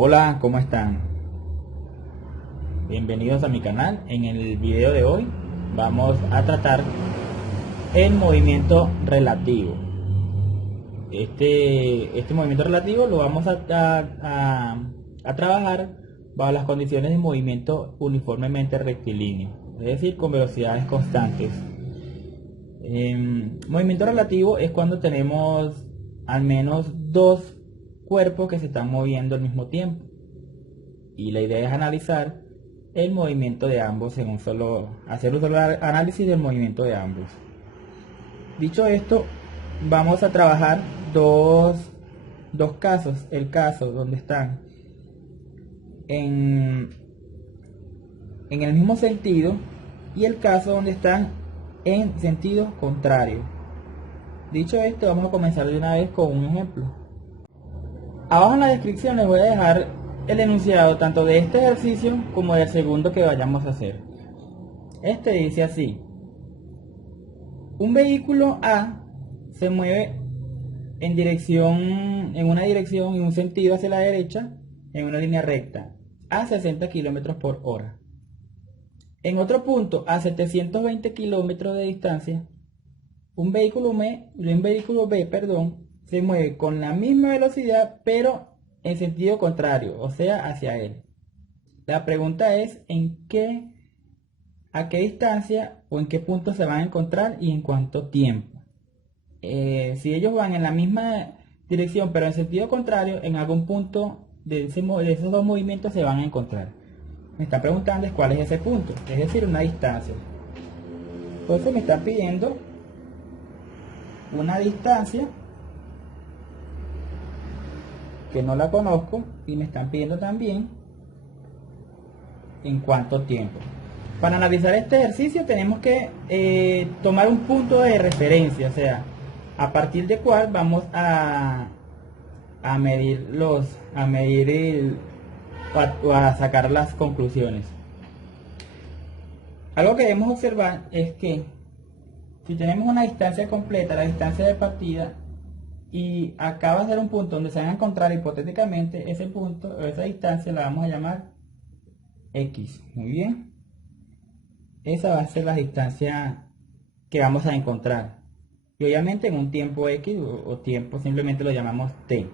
Hola, ¿cómo están? Bienvenidos a mi canal. En el video de hoy vamos a tratar el movimiento relativo. Este movimiento relativo lo vamos a trabajar bajo las condiciones de movimiento uniformemente rectilíneo, es decir, con velocidades constantes. Movimiento relativo es cuando tenemos al menos dos cuerpos que se están moviendo al mismo tiempo. Y la idea es analizar el movimiento de ambos en hacer un solo análisis del movimiento de ambos. Dicho esto, vamos a trabajar dos casos. El caso donde están en, en el mismo sentido y el caso donde están en sentido contrario. Dicho esto, vamos a comenzar de una vez con un ejemplo. Abajo en la descripción les voy a dejar el enunciado tanto de este ejercicio como del segundo que vayamos a hacer. Este dice así: un vehículo A se mueve en una dirección, en un sentido hacia la derecha, en una línea recta, a 60 km por hora. En otro punto, a 720 km de distancia, un vehículo B, se mueve con la misma velocidad, pero en sentido contrario, o sea, hacia él. La pregunta es a qué distancia o en qué punto se van a encontrar y en cuánto tiempo. Si ellos van en la misma dirección, pero en sentido contrario, en algún punto de esos dos movimientos se van a encontrar. Me están preguntando es cuál es ese punto, es decir, una distancia. Entonces me están pidiendo una distancia que no la conozco y me están pidiendo también en cuánto tiempo. Para analizar este ejercicio tenemos que tomar un punto de referencia, o sea, a partir de cuál vamos a medir o a sacar las conclusiones. Algo que debemos observar es que si tenemos una distancia completa, la distancia de partida, y acá va a ser un punto donde se van a encontrar hipotéticamente, ese punto o esa distancia la vamos a llamar X. Muy bien, esa va a ser la distancia que vamos a encontrar, y obviamente en un tiempo X o tiempo simplemente lo llamamos T.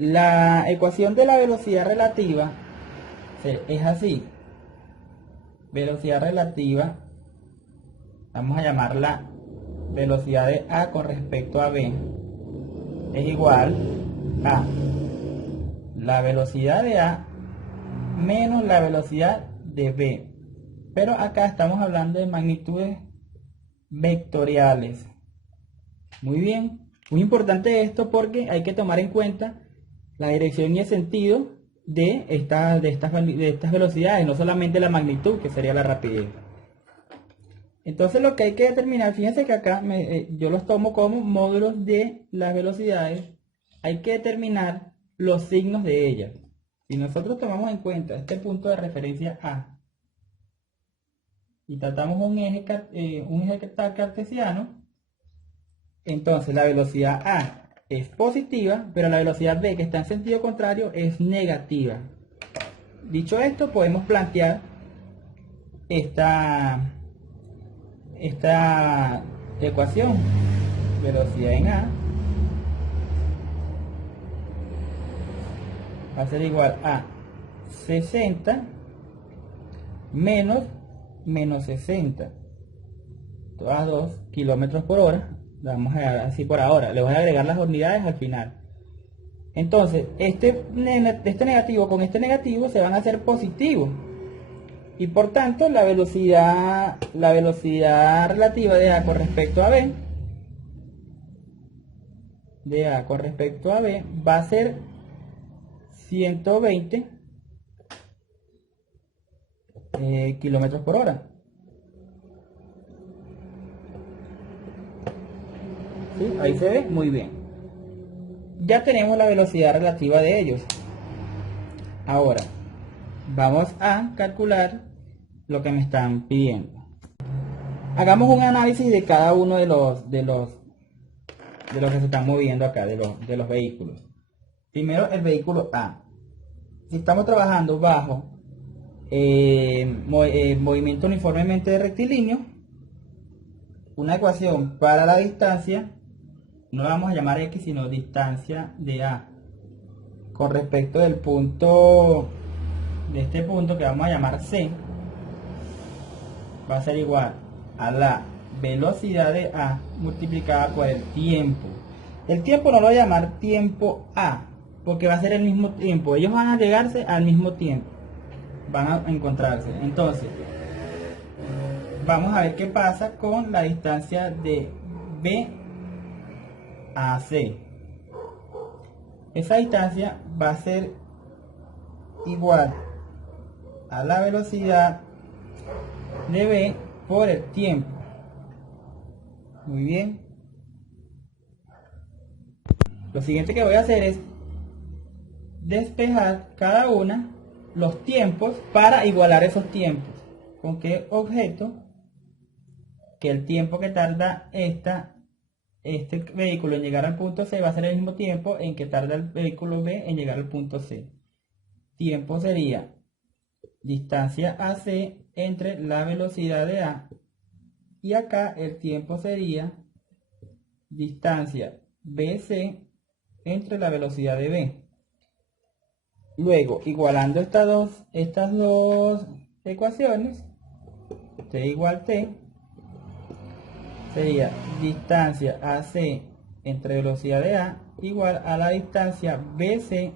La ecuación de la velocidad relativa es así: velocidad relativa, vamos a llamarla velocidad de A con respecto a B, es igual a la velocidad de A menos la velocidad de B. Pero acá estamos hablando de magnitudes vectoriales. Muy bien, muy importante esto porque hay que tomar en cuenta la dirección y el sentido de estas velocidades, no solamente la magnitud, que sería la rapidez. Entonces lo que hay que determinar, fíjense que acá yo los tomo como módulos de las velocidades. Hay que determinar los signos de ellas. Si nosotros tomamos en cuenta este punto de referencia A y tratamos un eje cartesiano, entonces la velocidad A es positiva, pero la velocidad B, que está en sentido contrario, es negativa. Dicho esto, podemos plantear esta ecuación: velocidad en A va a ser igual a 60 menos 60, todas 2 kilómetros por hora. Vamos a dejar así por ahora, le voy a agregar las unidades al final. Entonces este negativo con este negativo se van a hacer positivos, y por tanto la velocidad relativa de A con respecto a B va a ser 120 kilómetros por hora. ¿Sí? Ahí se ve muy bien. Ya tenemos la velocidad relativa de ellos. Ahora vamos a calcular lo que me están pidiendo. Hagamos un análisis de cada uno de los que se están moviendo acá, de los vehículos. Primero el vehículo A. Si estamos trabajando bajo movimiento uniformemente rectilíneo, una ecuación para la distancia, no la vamos a llamar X, sino distancia de A, con respecto del punto, de este punto que vamos a llamar C, va a ser igual a la velocidad de A multiplicada por el tiempo. El tiempo no lo voy a llamar tiempo A, porque va a ser el mismo tiempo. Ellos van a llegarse al mismo tiempo, van a encontrarse. Entonces, vamos a ver qué pasa con la distancia de B a C. Esa distancia va a ser igual a la velocidad de B por el tiempo. Muy bien. Lo siguiente que voy a hacer es despejar cada una los tiempos para igualar esos tiempos. ¿Con qué objeto? Que el tiempo que tarda este vehículo en llegar al punto C va a ser el mismo tiempo en que tarda el vehículo B en llegar al punto C. Tiempo sería distancia AC entre la velocidad de A, y acá el tiempo sería distancia BC entre la velocidad de B. Luego, igualando estas dos ecuaciones, T igual T, sería distancia AC entre velocidad de A igual a la distancia BC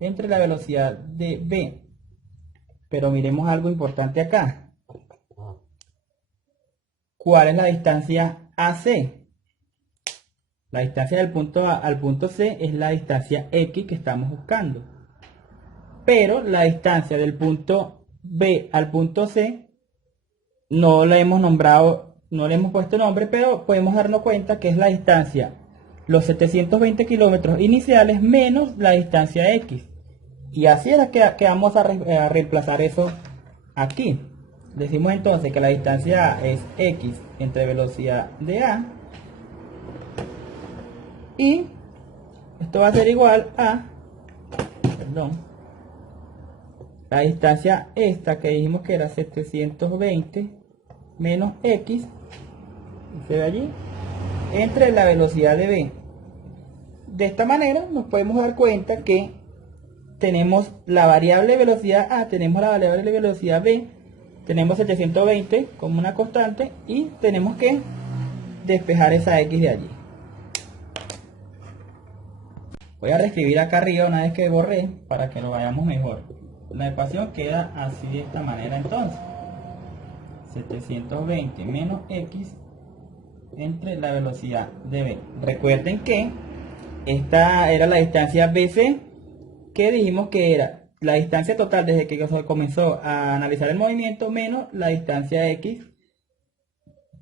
entre la velocidad de B. Pero miremos algo importante acá. ¿Cuál es la distancia AC? La distancia del punto A al punto C es la distancia X que estamos buscando. Pero la distancia del punto B al punto C no la hemos nombrado, no le hemos puesto nombre, pero podemos darnos cuenta que es la distancia, los 720 kilómetros iniciales menos la distancia X. Y así es que vamos a reemplazar eso aquí. Decimos entonces que la distancia A es X entre velocidad de A. Y esto va a ser igual a, la distancia esta que dijimos que era 720 menos X, se ve allí, entre la velocidad de B. De esta manera nos podemos dar cuenta que tenemos la variable velocidad A, tenemos la variable velocidad B, tenemos 720 como una constante y tenemos que despejar esa X de allí. Voy a reescribir acá arriba una vez que borré para que lo vayamos mejor. La ecuación queda así, de esta manera entonces. 720 menos X entre la velocidad de B. Recuerden que esta era la distancia BC, que dijimos que era la distancia total desde que se comenzó a analizar el movimiento menos la distancia X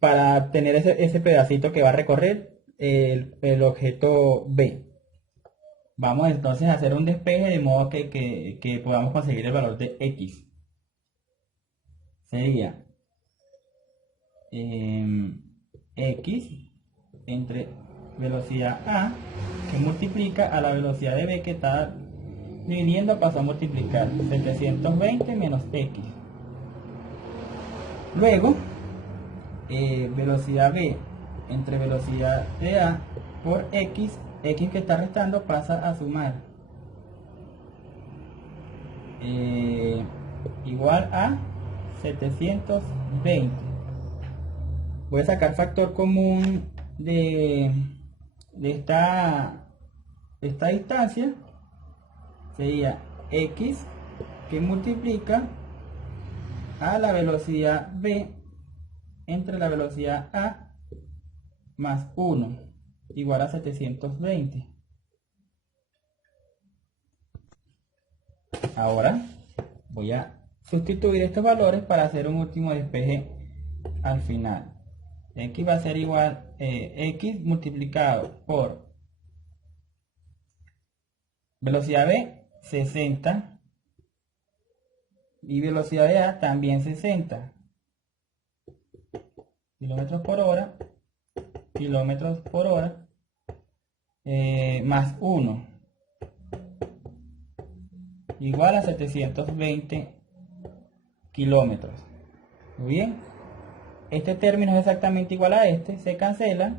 para tener ese pedacito que va a recorrer el objeto B. Vamos entonces a hacer un despeje de modo que podamos conseguir el valor de X. Sería X entre velocidad A, que multiplica a la velocidad de B que está dividiendo, pasó a multiplicar 720 menos X. Luego, velocidad B entre velocidad de A por X, X que está restando pasa a sumar. Igual a 720. Voy a sacar factor común de esta distancia. Sería X que multiplica a la velocidad B entre la velocidad A más 1 igual a 720. Ahora voy a sustituir estos valores para hacer un último despeje al final. X va a ser igual X multiplicado por velocidad B 60 y velocidad de A también 60 kilómetros por hora más 1 igual a 720 kilómetros. Muy bien, este término es exactamente igual a este, se cancela,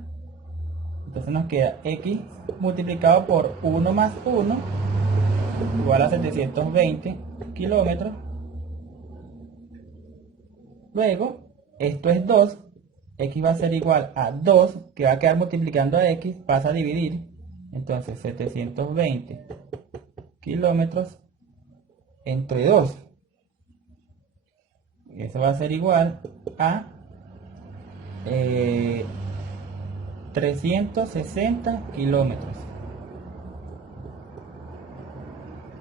entonces nos queda x multiplicado por 1 más 1 igual a 720 kilómetros. Luego, esto es 2, x va a ser igual a 2, que va a quedar multiplicando a x, pasa a dividir, entonces 720 kilómetros entre 2. Eso va a ser igual a 360 kilómetros.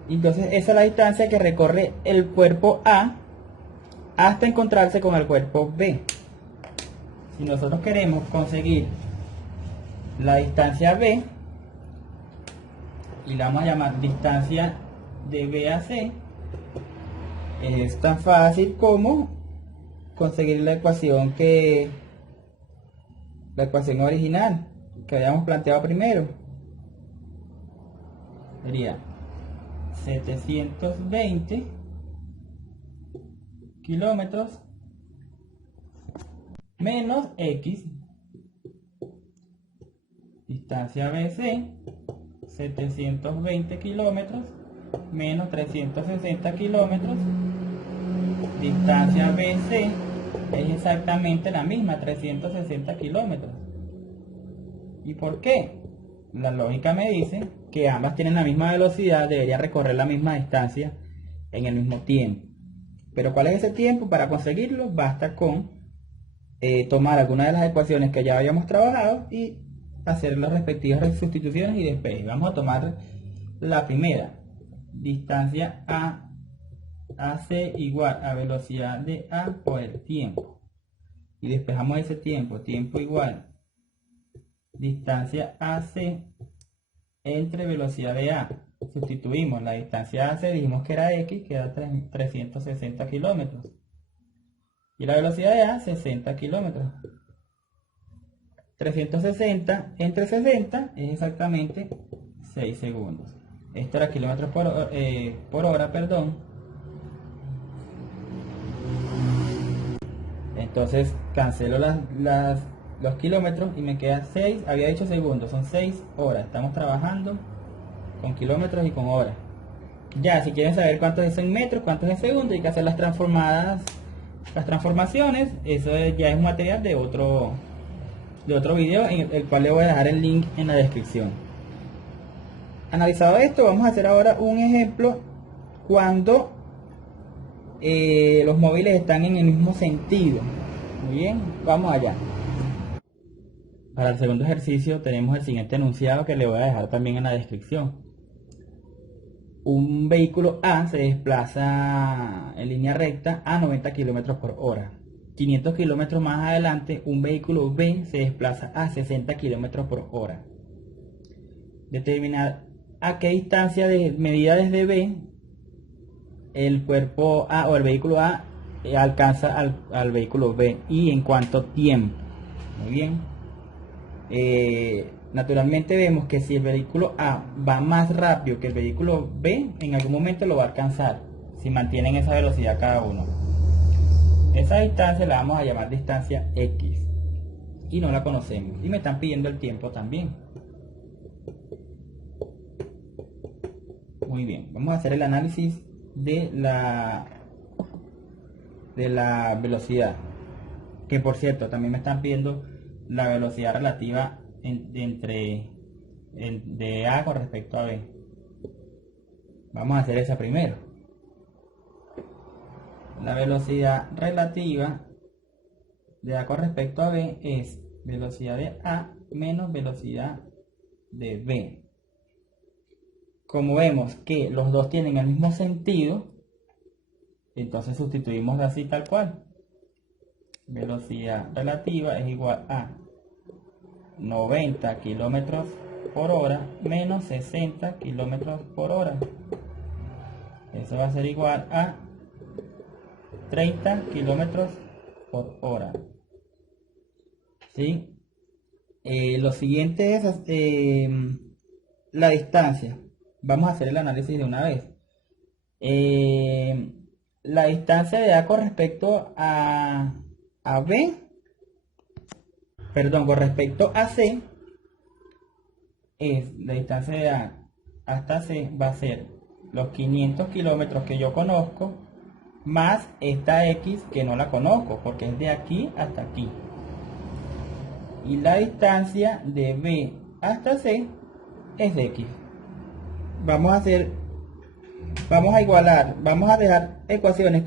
Entonces esa es la distancia que recorre el cuerpo A hasta encontrarse con el cuerpo B. Si nosotros queremos conseguir la distancia B, y la vamos a llamar distancia de B a C, es tan fácil como conseguir la ecuación original que habíamos planteado primero. Sería 720 kilómetros menos x, distancia BC, 720 kilómetros menos 360 kilómetros, distancia BC es exactamente la misma, 360 kilómetros. ¿Y por qué? La lógica me dice que ambas tienen la misma velocidad, deberían recorrer la misma distancia en el mismo tiempo. Pero ¿cuál es ese tiempo? Para conseguirlo basta con tomar alguna de las ecuaciones que ya habíamos trabajado y hacer las respectivas sustituciones y despejes. Vamos a tomar la primera, distancia AC igual a velocidad de A por el tiempo, y despejamos ese tiempo igual distancia AC entre velocidad de A. Sustituimos la distancia AC, dijimos que era X, queda 360 kilómetros, y la velocidad de A 60 kilómetros. 360 entre 60 es exactamente 6 segundos. Esto era kilómetros por hora, perdón. Entonces cancelo los kilómetros y me queda 6, había dicho segundos, son 6 horas. Estamos trabajando con kilómetros y con horas. Ya, si quieren saber cuánto es en metros, cuánto es en segundos, hay que hacer las transformaciones. Eso ya es un material de otro video, en el cual le voy a dejar el link en la descripción. Analizado esto, vamos a hacer ahora un ejemplo cuando los móviles están en el mismo sentido. Muy bien, vamos allá. Para el segundo ejercicio tenemos el siguiente enunciado que le voy a dejar también en la descripción. Un vehículo A se desplaza en línea recta a 90 km por hora. 500 kilómetros más adelante, un vehículo B se desplaza a 60 km por hora. Determinar a qué distancia medida desde B el cuerpo A o el vehículo A alcanza al vehículo B y en cuánto tiempo. Muy bien. Naturalmente vemos que si el vehículo A va más rápido que el vehículo B, en algún momento lo va a alcanzar si mantienen esa velocidad cada uno. Esa distancia la vamos a llamar distancia X y no la conocemos, y me están pidiendo el tiempo también. Muy bien, vamos a hacer el análisis de la velocidad, que por cierto también me están pidiendo la velocidad relativa de A con respecto a B. Vamos a hacer esa primero. La velocidad relativa de A con respecto a B es velocidad de A menos velocidad de B. Como vemos que los dos tienen el mismo sentido, entonces sustituimos así tal cual. Velocidad relativa es igual a 90 kilómetros por hora menos 60 kilómetros por hora. Eso va a ser igual a 30 kilómetros por hora. ¿Sí? Lo siguiente es la distancia. Vamos a hacer el análisis de una vez. Eh, la distancia de A con respecto a B, perdón, con respecto a C, es la distancia de A hasta C va a ser los 500 kilómetros que yo conozco más esta X que no la conozco porque es de aquí hasta aquí. Y la distancia de B hasta C es de X. Vamos a hacer, vamos a igualar, vamos a dejar ecuaciones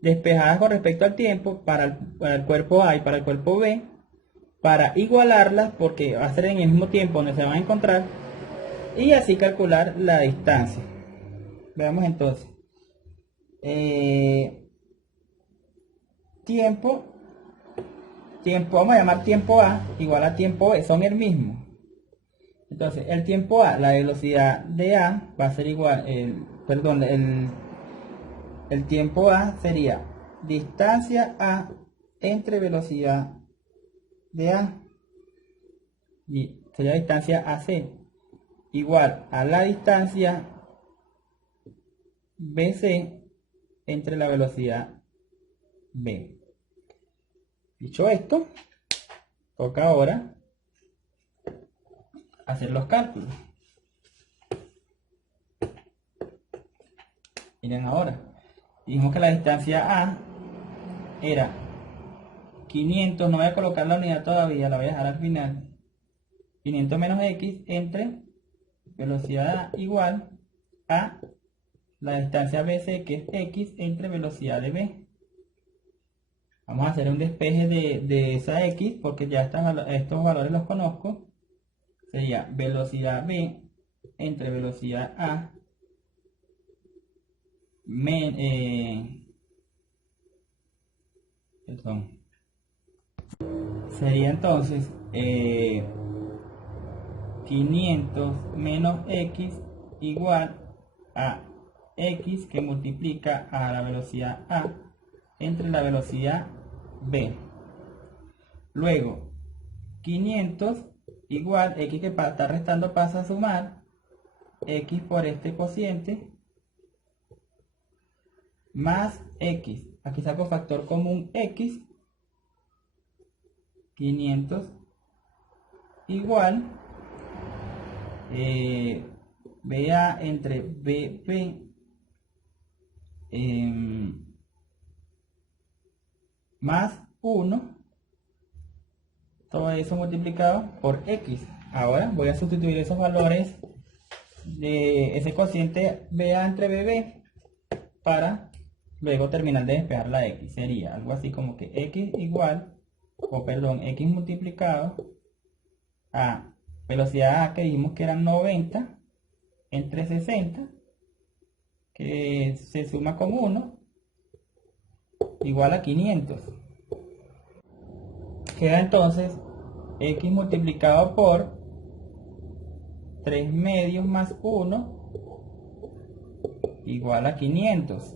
despejadas con respecto al tiempo para el cuerpo A y para el cuerpo B, para igualarlas porque va a ser en el mismo tiempo donde se van a encontrar y así calcular la distancia. Veamos entonces. Tiempo, vamos a llamar tiempo A igual a tiempo B, son el mismo. Entonces, el tiempo A, la velocidad de A va a ser igual, perdón, el tiempo A sería distancia A entre velocidad de A, y sería distancia AC, igual a la distancia BC entre la velocidad B. Dicho esto, toca ahora hacer los cálculos. Miren ahora, dijimos que la distancia A era 500, no voy a colocar la unidad todavía, la voy a dejar al final. 500 menos X entre velocidad A igual a la distancia BC, que es X entre velocidad de B. Vamos a hacer un despeje de esa X porque ya estos valores los conozco. Sería velocidad B entre velocidad A perdón. Sería entonces 500 menos X igual a X que multiplica a la velocidad A entre la velocidad B. Luego 500 igual X que está restando pasa a sumar X por este cociente más X. Aquí saco factor común X. 500 igual BA entre BP más 1, todo eso multiplicado por X. Ahora voy a sustituir esos valores de ese cociente BA entre BB para luego terminar de despejar la X. Sería algo así como que X igual, o perdón, X multiplicado a velocidad A que dijimos que eran 90 entre 60 que se suma con 1 igual a 500. Queda entonces X multiplicado por 3 medios más 1 igual a 500.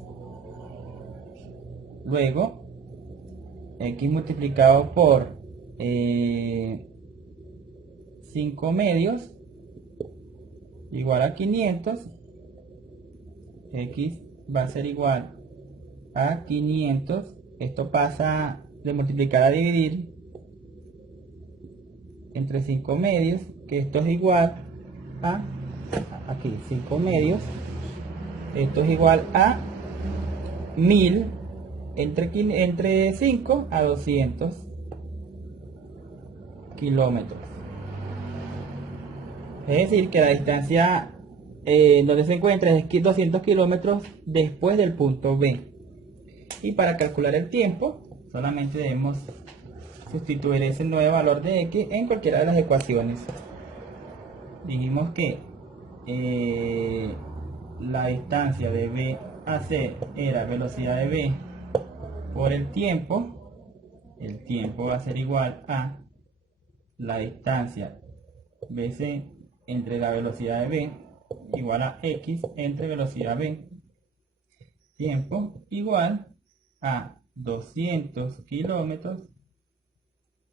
Luego X multiplicado por 5 medios igual a 500. X va a ser igual a 500. Esto pasa de multiplicar a dividir entre 5 medios, que esto es igual a, aquí 5 medios, esto es igual a 1000 entre 5 a 200 kilómetros. Es decir, que la distancia donde se encuentra es 200 kilómetros después del punto B. Y para calcular el tiempo, solamente debemos sustituir ese nuevo valor de X en cualquiera de las ecuaciones. Dijimos que la distancia de B a C era velocidad de B por el tiempo. El tiempo va a ser igual a la distancia BC entre la velocidad de B igual a X entre velocidad B. Tiempo igual a 200 kilómetros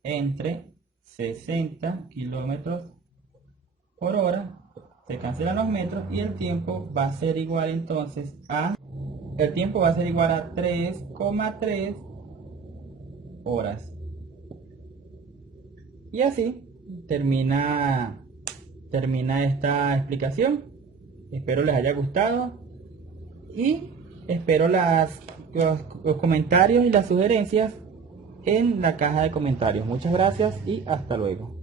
entre 60 kilómetros por hora se cancelan los metros y el tiempo va a ser igual entonces a 3,3 horas. Y así termina esta explicación. Espero les haya gustado y espero los comentarios y las sugerencias en la caja de comentarios. Muchas gracias y hasta luego.